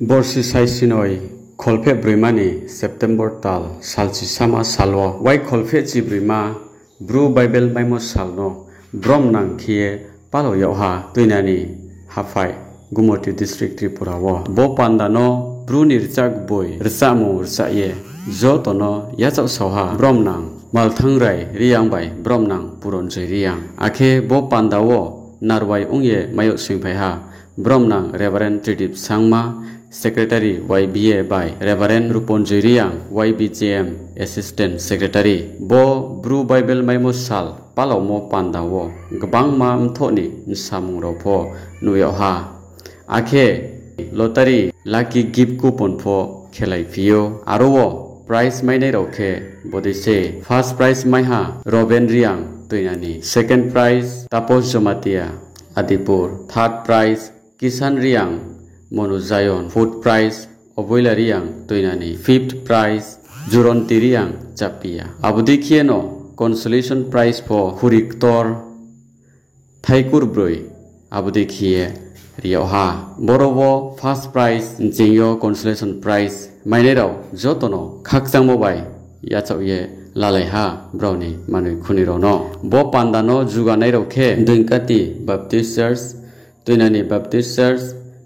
Borsi Saisinoi, Kolpe Brimani, September Tal, Salsi Sama Salwa, Wai Kolfe Jibrima, Bru Bible Maimo Salno, Brom Nang Kie, Palo Yoha, Tuinani, Hafai, Gumoti District Tripura, Bo Pandano, Bruni Rizak Boy, Rizamu Rizaye, Zotono, Yazak Soha, Brom Nang, Maltangrai, Riang Bai, Brom Nang, Puron Riang, Ake Bo Pandawo, Narwai Ungye, Mayot Singpaiha, Brom Nang, Reverend Tridip Sangma, Secretary YBA by Reverend Rupon Jiriang, YBJM Assistant Secretary, Bo Bru Bible Maimo Sal, Palomo Pandawo, Gbang Mam Toni, Nsamung Ropo, Nuyoha, Ake, Lottery, Lucky Gift Coupon for Kelai Pio, Arowo, Prize Maine Roke, Bodise, First Prize Maiha, Robin Riang, Tuinani, Second Prize, Tapos Jomatia, Adipur, Third Prize, Kisan Riang, Monu Zion, Fourth Prize, Oboila Riang, Tuinani, Fifth Prize, Juron Tiriang, Chapia. Abudi Kieno, Consolation Prize for Huriktor, Thaikur Brui, Abudi Kie, Rioha, Borowo, First Prize, Jingyo, Consolation Prize, Mainero, Jotono, Kaksang Mobai, Yatsoye, Laleha, Brownie, Manu Kunirono, Bo Pandano, Juganero Ke, Dunkati, Baptist Church, Tuinani Baptist Church,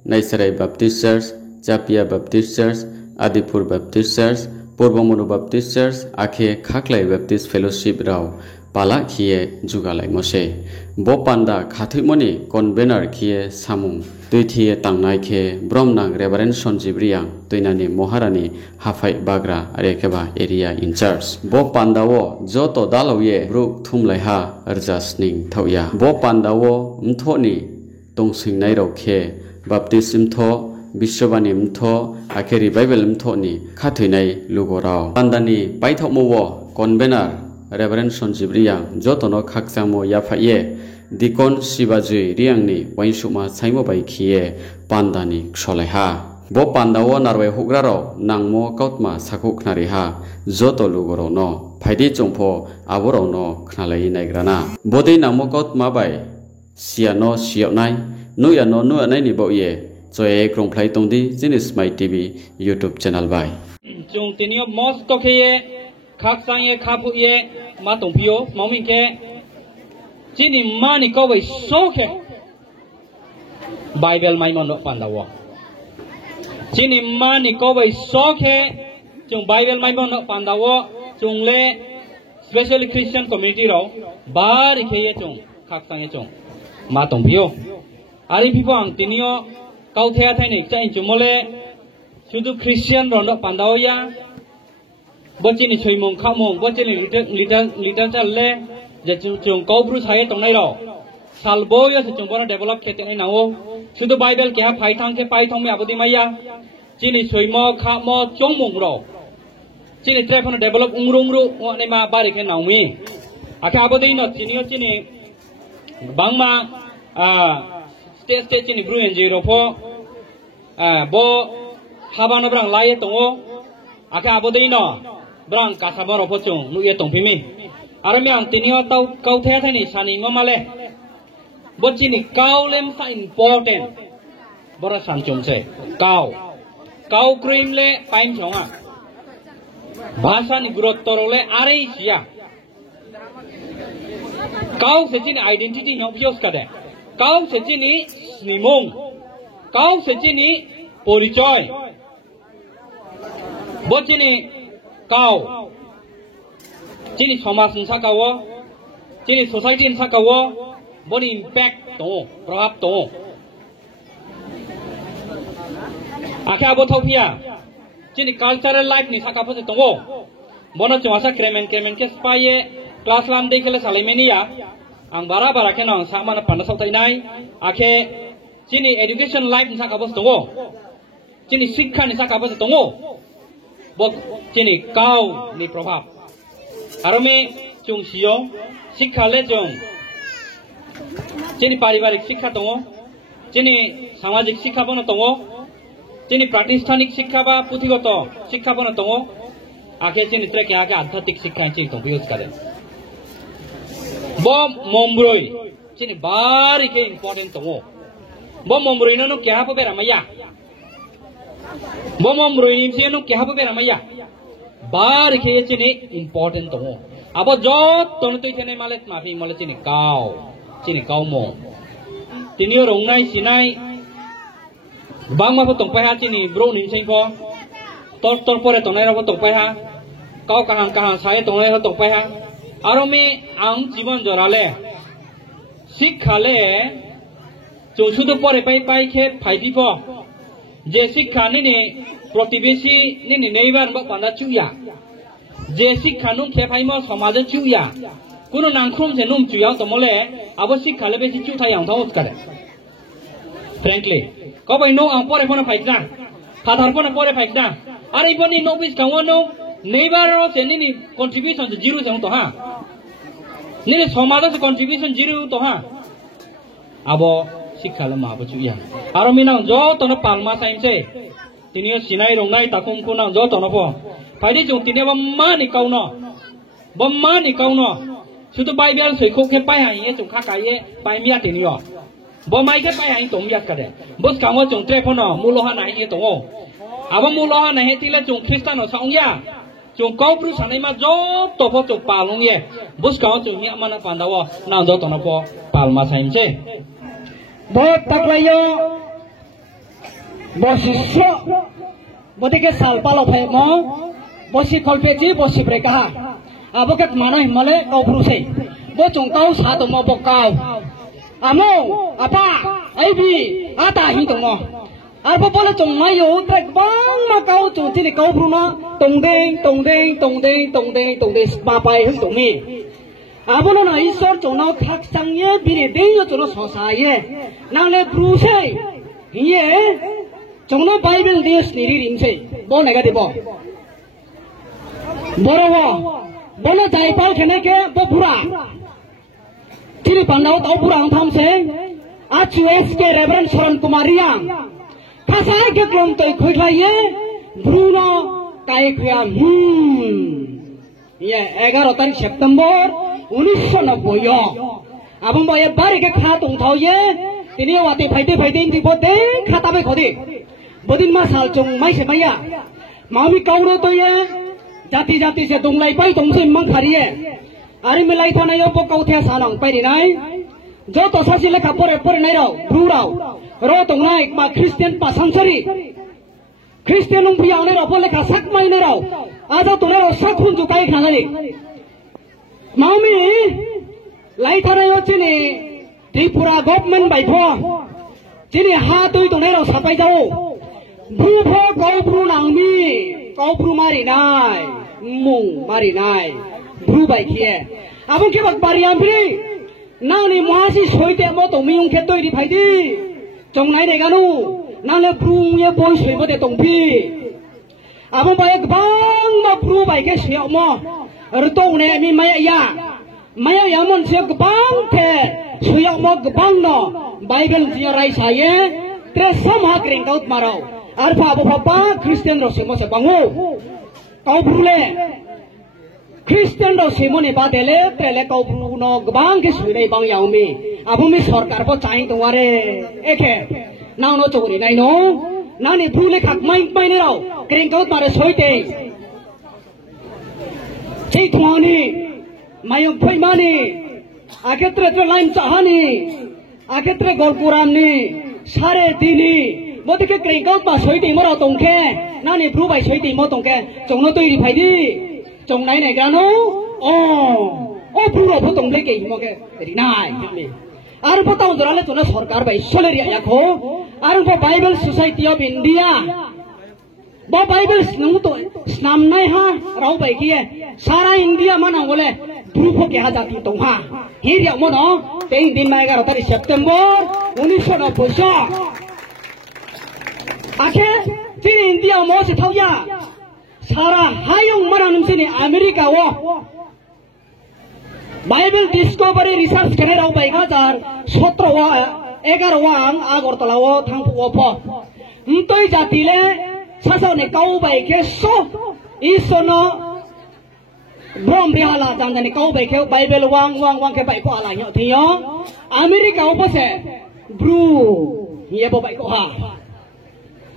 Naisarai Baptist Church, Chapia Baptist Church, Adipur Baptist Church, Purbamonu Baptist Church, Akhe Khaklai Baptist Fellowship Rao, Pala Kie Jugalai Mose, Bo Panda Khathimoni Convener Kie Samung, Tuitie Tangnai Ke, Bromnang Reverend Sonjibriang, Tuinani Moharani, Hafai Bagra, Arekeba Area in Church, Bo Pandawo, Joto Daloye, Brook Tumlaiha, Arjasning Tauya, Bo Pandawo, Mthoni, Tongsing Nairo Ke, Baptism Tho, Bishovanim Tho, Akeri Bible Mthoni, Kathinai Lugorao, Pandani, Baithomowo, Convener, Reverend Sonjibriang, Jotono Kaksamo Yafaye, Dikon Sibaji Riangni, Wainsuma Saimo Bai Kie, Pandani Xoleha. Bo Pandawo Narwe Hugraro, Nangmo Kautma Sakuk Nariha, Joto Lugoro no, Paidi Chongpo, Aboro no, Knalai Negrana. Bodi Nangmo Kautma Bai, Siano Siopnai, Nuya no nu anai ni bo ye, Joy Krong Play Tongdi, Zinis My TV, YouTube channel by. Jung Tinio Mos Toke, Kaksang ye Kapu ye, Matompio, Momike, Jini Mani Kobe Soke, Bible Maimon Pandawa. Jini Mani Kobe Soke, Jung Bible Maimon Pandawa, Jung Le, Specially Christian Community Row, Bari Keye Jung, Kaksang ye Jung, Matompio. Ari people ang tinio kau thea thai ni chai chumole sudu Christian rondo pandaoya bochi ni choimong khamong bochi ni leader challe je chung kau bru sai tong nai ro salbo yo se chungpona develop khete nai nawo sudu Bible ke ha phai thang ke pai thong me abodi maya chini choimo khamo chongmong ro chini trepona develop ungrung ru wa ne ma bari ke naumi aka abodi no chini bangma stage ni bru en jero po bo habana brang lai tongo aka abodei no brang kasabaro po chung nu ye tong pimi arami ang tinio tau kau the thani sani mamale bo chini kau lem sa important bora san chung se kau cream le paim chonga bhasha ni growth torole are sia kau se chini identity nyobios kade Kau sejini nimung, kau sejini poricoy, bot jini kau, jini somas nsakawo, jini society nsakawo, bot impact to, prahap to. Akhe abo thopia, jini cultural life ni sakapo se tongo, bono chwasa kremen ke spaye class lam dekele salimenia. Ang bara ke nong sama na panasok tainai ake chini education life ni sakapos tongo chini sikha ni sakapos tongo bok chini kau ni prabhap arome chung siyo sikha le chung chini paribarik sikha tongo chini samajik sikha bono tongo chini pratisthanik sikha ba puthigoto sikha bono tongo ake chini trek ake adhyatik sikha chini tong bios kare Bom Mombroi chini bari ke important tongo bo momroi no kya po bera maya bo momroi nim se no kya po bera maya bari ke chini important tongo abo jot ton toi thene malet ma phi mole chini kau mo tini rong nai sinai bang ma po tong pai ha chini bro nim sein po tor pore tong nai ra po tong pai ha kau kahang sai tong nai ra tong pai ha aro me ang জীবন জরালে শিক্ষালে চৌশুধু পরে পাই খে ফাইদিব যে শিক্ষা নিনে প্রতিবেশী নিনে নেইবার পান্দা চুইয়া যে শিক্ষা নুম খে ফাইম সমাজে চুইয়া কোনো নাংখ্রুম সে নুম চুইয়াও তমলে আবো শিক্ষালে বেশি চুথাই আং থাউত করে ফ্র্যাঙ্কলি কবাই নো আং পরে ফোনা ফাইকনা ফাদার ফোনা পরে ফাইকনা আর এই বনি নো বিস কাও নো নেইবার সে নিনি কন্ট্রিবিউশন জিরো সং তো হা নিনে সমাজে কন্ট্রিবিউশন জিরো তো হা abo শিক্ষালে মাবো চুইয়া আর মিনাং যতন পালমা সাইমসে তিনিও সিনাই রংনাই তাকুম কুনাং যতন প ফাইদি জং তিনে বম্মানি কাউনো শুধু বাইবেল সৈখো খে পাই হাইয়ে জং খা কাইয়ে পাই মিয়া তিনিও বমাই খে পাই হাই তং মিয়া কাদে বস কামো জং ট্রেফনো মুলোহা নাই হে তং abo muloha নাই হে তিলে জং খ্রিস্টানো সাংয়া জং কৌপ্রু সানাই মা যত প জং পালং ye bus kaw jung mi amana pandawo nang do tono po palma saimse bot taklayo bosisyo bodike sal palo phai mo bosi kolpeji bosi breka abokat mana himale kau brusei bo jung kau sa to mo bokau amo apa aibi ata hi to mo arbo bole jung mayo trek bang ma kau jung tini kau bruna tongdeng ba pai hung tong mi abono na isor chonau thak changye bire deyo chono sosaye nale bruse ye chongno bible des niri rimse bo nega debo borowo bono jaipal khene ke bo pura tiri pandao tau pura ang thamse achues ke reverend Sharon Kumariang khasai ke klom toi khoilaye bruno kai khya ye 11 तारीख सेप्टेम्बर 1990 abang boye bari ke kha tong thau ye tini wati phaide indi bote khata be khodi bodin ma sal chung mai se maya mami kauro to ye jati se donglai pai tong se mang khariye ari milai thana yo po kau the sanang pai nai jo to sasi le kha pore nai rao bru rao ro tong nai ma christian pa sansari christian ung priya ne ro po le kha sak mai ne rao aja to ro sak khun ju kai khangani mami lai thana yo chini tripura government bai pho chini ha toi to nai ro sapai jau bru pho kau bru nang mi kau bru mari nai mung mari nai bru bai khie abang ke bak bariam pri nang ni mohasi soite mo to miung khe toi ri phai di chong nai ne ganu nang le bru ye boy soi bo de tong pi abang bai bang ma bru bai ke siao mo er to ne mi maya ya mon se bang the suya mo bang no bible ji rai saye tre sama kring kaut marau ar pha bo pa christian ro se mo se bangu kau brule christian ro se mo ne ba dele trele kau bru no bang ke sui dai bang yau mi abu mi sarkar bo chai to ware eke nang no chori nai no nang ni brule khak mai ne rao kring kaut mare soi te chei thwani mayung phai mani aketre lain chahani aketre golpuram ni sare dini bodike kring kaut ma soi te mo rao tongke nang ni bru bai soi te mo tongke chongno toi ri phai di chong nai nai gano o bru ro photong le ke mo ke ri nai himli ar potong dorale chona sarkar bai soleri ayakho ar bo bible society of india bo bible nung to snam nai ha rau bai ki sara india mana bole bru pho ke ha jati tong ha hi ria mo no tein din mai 11 तारीख सेप्टेम्बर 1990 आखे tin india mo se thauya sara hayung mana numsini america wo bible discovery research kene rau bai gajar 17 wa 11 wa ang agortala wo thangpu wo pho ntoi jati le sasau ne kau bai ke so isono bom dia lah jangan ni kau baik kau Bible wang ke baik kau ala nyo tiyo Amerika apa se bro ye bo baik kau ha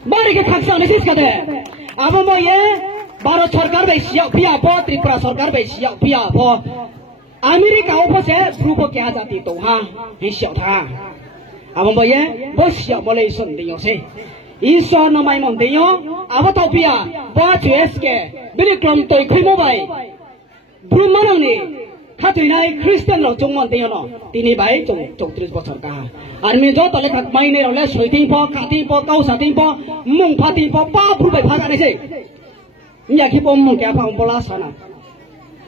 bari ke khaksa ni sis kade abo mo ye baro sarkar bai siap pia po Tripura sarkar bai siap pia po Amerika apa se bro ko kya jati to ha hi siap tha abo mo ye bo siap boleh sun tiyo se Iswa namai mon tiyo abo to pia bo US ke bili klom toy khimo bai Brumanang ni katui nai Kristen lo jongmon tiyo no tini bai jong 30 bosor ka army jo tole khak mai ne le soiting po kating po kau sating po mung phating po pa bru bai phaga ne se nya ki pom mung kya phang bola sana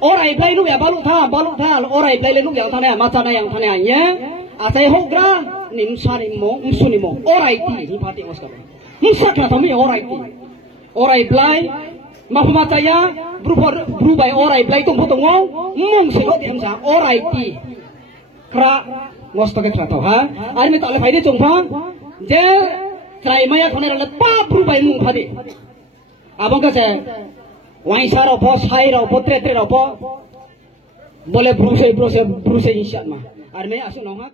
orai blai lu ya balu tha orai blai le lu ya tha ne ma cha na yang tha ne nya asai hogra nim sa ni mo usuni mo orai ti hi phati os ka musa kla thami orai blai Mahmataya bru bai orai blai tung photong mung se hot em sa orai ti kra ngosto ke thata ha ar mi tale phaide chung pha je trai maya khone la pa bru bai mung phade abang ka se wai saro bo sai ro bo tre ro bo bole bru se inshallah ar me asu no ha